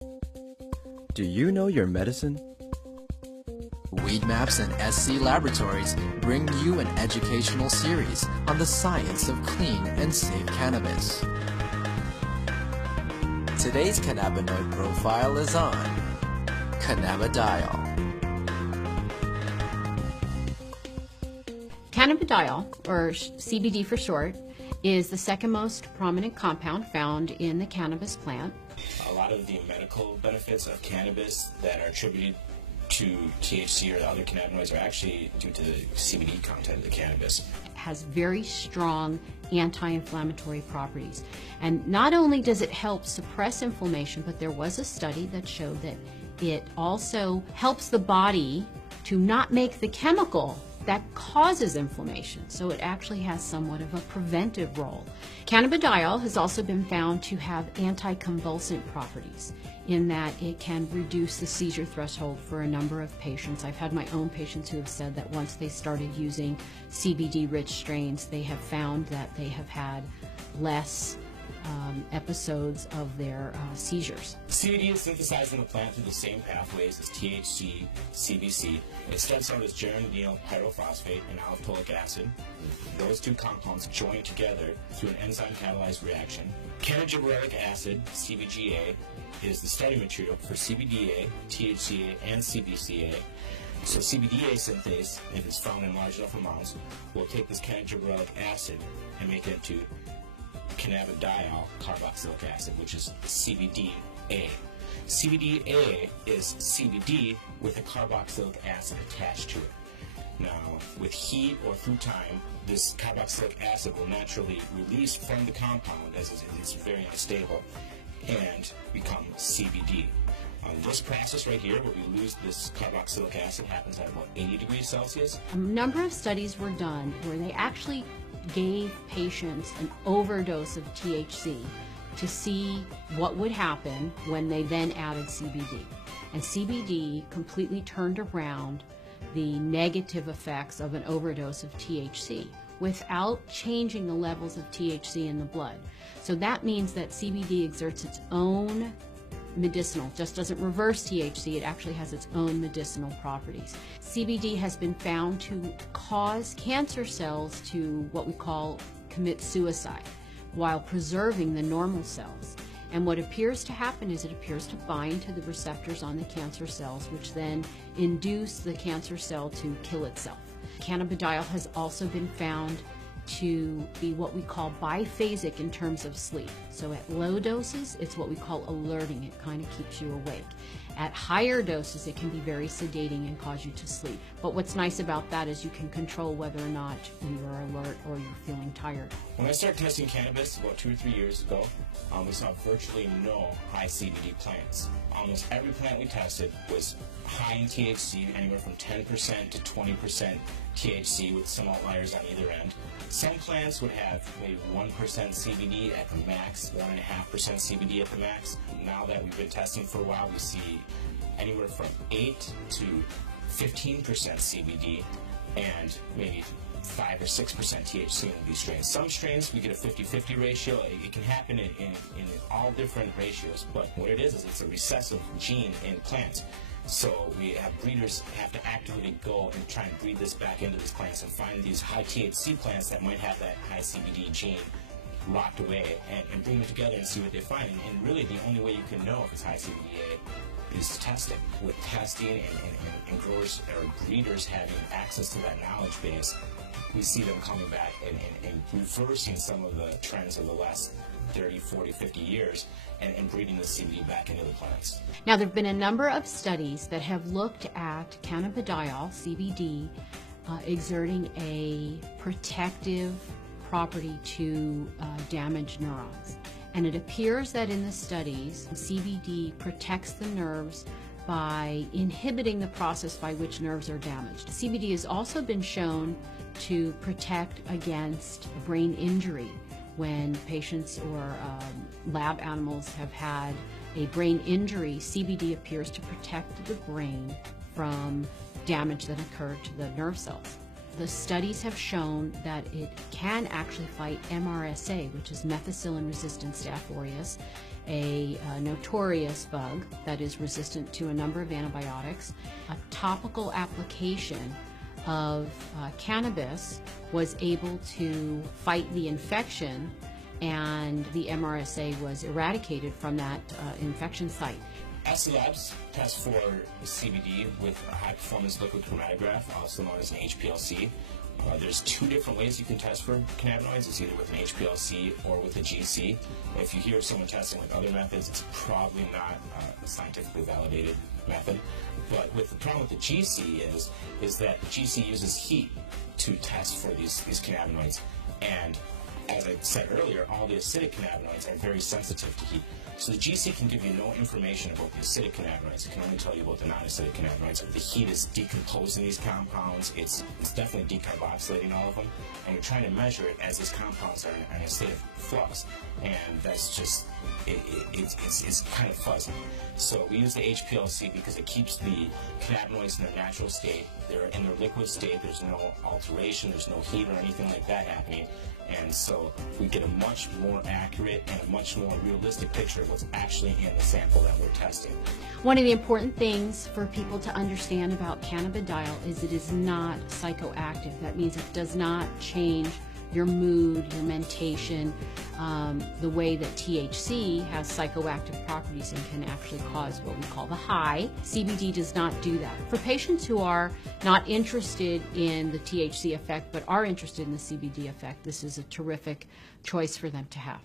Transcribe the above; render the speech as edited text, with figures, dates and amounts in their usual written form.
Do you know your medicine? Weed Maps and SC Laboratories bring you an educational series on the science of clean and safe cannabis. Today's cannabinoid profile is on Cannabidiol. Cannabidiol, or CBD for short, is the second most prominent compound found in the cannabis plant. A lot of the medical benefits of cannabis that are attributed to THC or the other cannabinoids are actually due to the CBD content of the cannabis. It has very strong anti-inflammatory properties. And not only does it help suppress inflammation, but there was a study that showed that it also helps the body to not make the chemical that causes inflammation. So it actually has somewhat of a preventive role. Cannabidiol has also been found to have anticonvulsant properties in that it can reduce the seizure threshold for a number of patients. I've had my own patients who have said that once they started using CBD-rich strains, they have found that they have had less episodes of their seizures. CBD is synthesized in the plant through the same pathways as THC, CBC. It starts out as geraniol pyrophosphate and alpha-tolic acid. Those two compounds join together through an enzyme-catalyzed reaction. Cannabidiolic acid, CBGA, is the starting material for CBDA, THCA, and CBCA. So CBDA synthase, if it's found in large enough amounts, will take this cannabidiolic acid and make it into cannabidiol carboxylic acid, which is CBDA. CBDA is CBD with a carboxylic acid attached to it. Now, with heat or through time, this carboxylic acid will naturally release from the compound, as it's very unstable, and become CBD. This process right here, where we lose this carboxylic acid, happens at about 80 degrees Celsius. A number of studies were done where they actually gave patients an overdose of THC to see what would happen when they then added CBD. And CBD completely turned around the negative effects of an overdose of THC without changing the levels of THC in the blood. So that means that CBD exerts its own medicinal, just doesn't reverse THC, it actually has its own medicinal properties. CBD has been found to cause cancer cells to what we call commit suicide while preserving the normal cells. And what appears to happen is it appears to bind to the receptors on the cancer cells, which then induce the cancer cell to kill itself. Cannabidiol has also been found to be what we call biphasic in terms of sleep. So at low doses, it's what we call alerting. It kind of keeps you awake. At higher doses, it can be very sedating and cause you to sleep. But what's nice about that is you can control whether or not you are alert or you're feeling tired. When I started testing cannabis about 2 or 3 years ago, we saw virtually no high CBD plants. Almost every plant we tested was high in THC, anywhere from 10% to 20% THC, with some outliers on either end. Some plants would have maybe 1% CBD at the max, 1.5% CBD at the max. Now that we've been testing for a while, we see anywhere from 8 to 15% CBD and maybe 5 or 6% THC in these strains. Some strains we get a 50-50 ratio. It can happen in all different ratios, but what it is it's a recessive gene in plants. So we have breeders have to actively go and try and breed this back into these plants and find these high THC plants that might have that high CBD gene locked away and bring them together and see what they find. And really the only way you can know if it's high CBDA is testing. With testing and growers or breeders having access to that knowledge base, we see them coming back and reversing some of the trends of the last 30, 40, 50 years and breeding the CBD back into the plants. Now, there have been a number of studies that have looked at cannabidiol, CBD, exerting a protective property to damaged neurons. And it appears that in the studies, CBD protects the nerves by inhibiting the process by which nerves are damaged. CBD has also been shown to protect against brain injury. When patients or lab animals have had a brain injury, CBD appears to protect the brain from damage that occurred to the nerve cells. The studies have shown that it can actually fight MRSA, which is methicillin-resistant Staph aureus, a notorious bug that is resistant to a number of antibiotics. A topical application of cannabis was able to fight the infection, and the MRSA was eradicated from that infection site. SC Labs tests for CBD with a high-performance liquid chromatograph, also known as an HPLC. There's two different ways you can test for cannabinoids. It's either with an HPLC or with a GC. If you hear someone testing with other methods, it's probably not a scientifically validated method. But with the problem with the GC is that GC uses heat to test for these cannabinoids. And as I said earlier, all the acidic cannabinoids are very sensitive to heat. So the GC can give you no information about the acidic cannabinoids. It can only tell you about the non-acidic cannabinoids. The heat is decomposing these compounds. It's definitely decarboxylating all of them. And you're trying to measure it as these compounds are in a state of flux. And that's just, it's kind of fuzzy. So we use the HPLC because it keeps the cannabinoids in their natural state. They're in their liquid state. There's no alteration. There's no heat or anything like that happening. And so we get a much more accurate and a much more realistic picture of what's actually in the sample that we're testing. One of the important things for people to understand about cannabidiol is it is not psychoactive. That means it does not change your mood, your mentation, the way that THC has psychoactive properties and can actually cause what we call the high. CBD does not do that. For patients who are not interested in the THC effect but are interested in the CBD effect, this is a terrific choice for them to have.